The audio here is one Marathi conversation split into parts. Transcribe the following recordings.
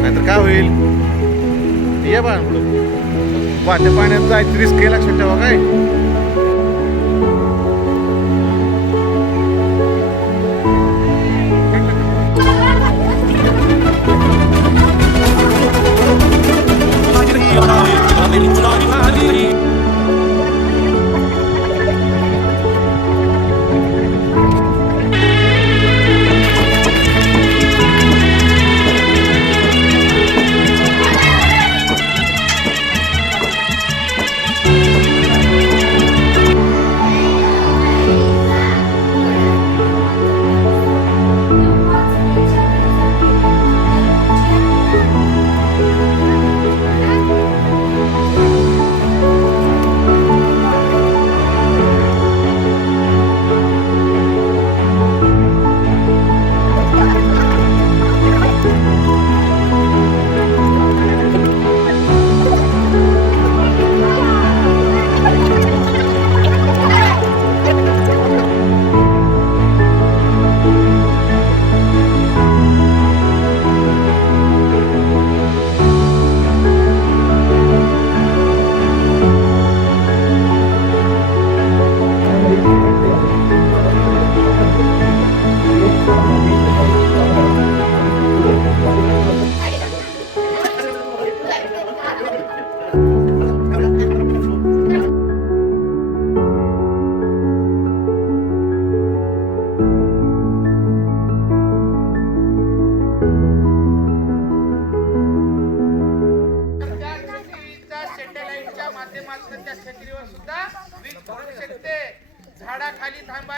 नाहीतर काय होईल. ये बा वाहत्या पाण्यात जायचं रिस्क आहे, लक्षात ठेवा काय. माध्यमातून त्या छत्रीवर सुद्धा वीज पडू शकते. झाडाखाली थांबा.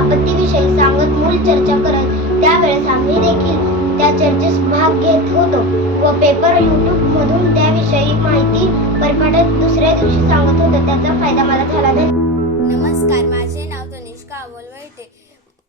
आपत्तीविषयी सांगत मूल चर्चा करत त्यावेळेस आम्ही देखील त्या चर्चेस भाग घेत होतो व पेपर YouTube मधून त्याविषयी माहिती परिपाठात दुसऱ्या दिवशी सांगत होतो. त्याचा फायदा मला झाला. नमस्कार, माझे नाव तनिष्का अमोल वैटे.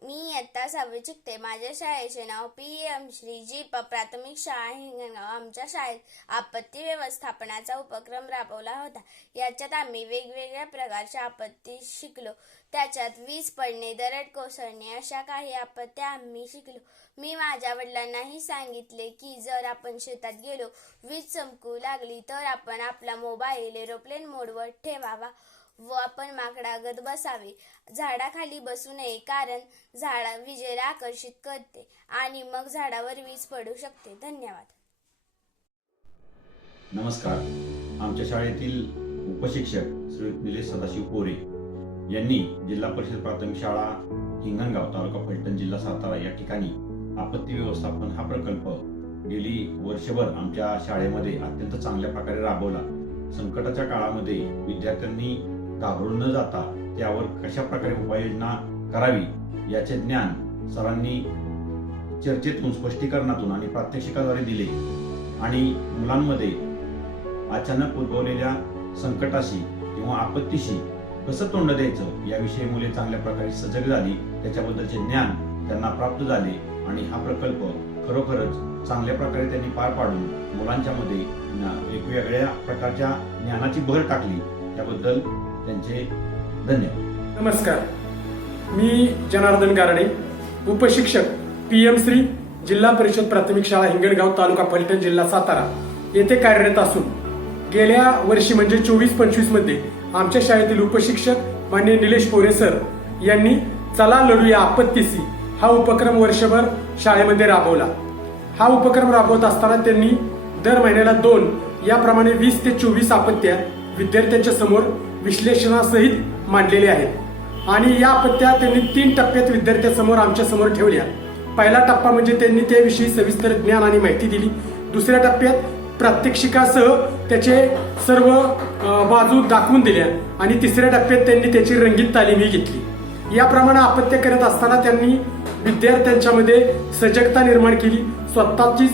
मी इयत्ता 6वी शिकते. माझ्या शाळेचे नाव PM श्रीजी प्राथमिक शाळा हिंगणगाव. आमच्या शाळेत आपत्ती व्यवस्थापनाचा उपक्रम राबवला होता. याच्यात आम्ही वेगवेगळ्या प्रकारच्या आपत्ती शिकलो. त्याच्यात वीज पडणे, दरड कोसळणे अशा काही आपत्त्या आम्ही शिकलो. मी माझ्या वडिलांनाही सांगितले की जर आपण शेतात गेलो, वीज चमकू लागली तर आपण आपला मोबाईल एरोप्लेन मोडवर ठेवावा व आपण माकडागत बसावे. झाडाखाली बसू नये, कारण झाड विजेला आकर्षित करते आणि मग झाडावर वीज पडू शकते. धन्यवाद. नमस्कार. आमच्या शाळेतील उपशिक्षक श्री निलेश सदाशिव कोरे यांनी जिल्हा परिषद प्राथमिक शाळा हिंगणगाव तालुका फलटण जिल्हा सातारा या ठिकाणी आपत्ती व्यवस्थापन हा प्रकल्प गेली वर्षभर आमच्या शाळेमध्ये अत्यंत चांगल्या प्रकारे राबवला. संकटाच्या काळामध्ये विद्यार्थ्यांनी घाबरून न जाता त्यावर कशा प्रकारे उपाययोजना करावी याचे ज्ञान सरांनी चर्चेतून, स्पष्टीकरणातून आणि प्रात्यक्षिकाद्वारे दिले आणि मुलांमध्ये अचानक उद्भवलेल्या संकटाशी किंवा आपत्तीशी कसं तोंड द्यायचं याविषयी मुले चांगल्या प्रकारे सजग झाली. त्याच्याबद्दलचे ज्ञान त्यांना प्राप्त झाले आणि हा प्रकल्प खरोखरच चांगल्या प्रकारे त्यांनी पार पाडून मुलांच्या मध्ये वेगवेगळ्या प्रकारच्या ज्ञानाची भर टाकली. त्याबद्दल त्यांचे धन्यवाद. नमस्कार, मी जनार्दन गारडे, उपशिक्षक PM श्री जिल्हा परिषद प्राथमिक शाळा हिंगणगाव, तालुका फलटण, जिल्हा सातारा येथे कार्यरत असून गेल्या वर्षी म्हणजे 24-25 मध्ये आमच्या शाळेतील उपशिक्षक माननीय निलेश पोरे सर यांनी चला लढूया आपत्तीशी हा उपक्रम वर्षभर शाळेमध्ये राबवला. हा उपक्रम राबवत असताना त्यांनी दर महिन्याला 2 याप्रमाणे 20 ते 24 आपत्त्या विद्यार्थ्यांच्या समोर विश्लेषणासहित मांडलेल्या आहेत आणि या आपत्त्या त्यांनी 3 टप्प्यात विद्यार्थ्यांसमोर आमच्या समोर ठेवल्या. पहिला टप्पा म्हणजे त्यांनी त्याविषयी सविस्तर ज्ञान आणि माहिती दिली. दुसऱ्या टप्प्यात प्रात्यक्षिकासह त्याचे सर्व बाजू दाखवून दिल्या आणि तिसऱ्या टप्प्यात त्यांनी त्याची रंगीत तालीमही घेतली. याप्रमाणे आपत्त्या करत असताना त्यांनी विद्यार्थ्यांच्या मध्ये सजगता निर्माण केली, स्वतःची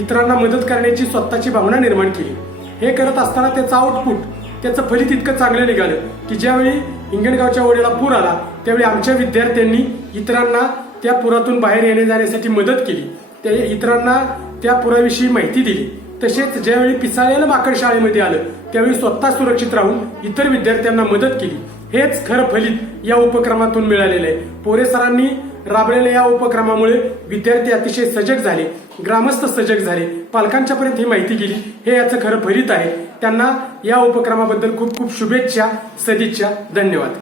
इतरांना मदत करण्याची स्वतःची भावना निर्माण केली. हे करत असताना त्याचं आउटपुट, त्याचं फलित इतकं चांगलं निघालं की ज्यावेळी हिंगणगावच्या ओढ्याला पूर आला त्यावेळी आमच्या विद्यार्थ्यांनी इतरांना त्या पुरातून बाहेर येण्या जाण्यासाठी मदत केली, त्या इतरांना त्या पुराविषयी माहिती दिली. तसेच ज्यावेळी पिसाळलेलं माकड शाळेमध्ये आलं त्यावेळी स्वतः सुरक्षित राहून इतर विद्यार्थ्यांना मदत केली. हेच खरं फलित या उपक्रमातून मिळालेलं आहे. पोरे सरांनी राबलेल्या या उपक्रमामुळे विद्यार्थी अतिशय सजग झाले, ग्रामस्थ सजग झाले, पालकांच्या पर्यंत ही माहिती गेली. हे याचं खरं फलित आहे. त्यांना या उपक्रमाबद्दल खूप खूप शुभेच्छा, सदिच्छा. धन्यवाद.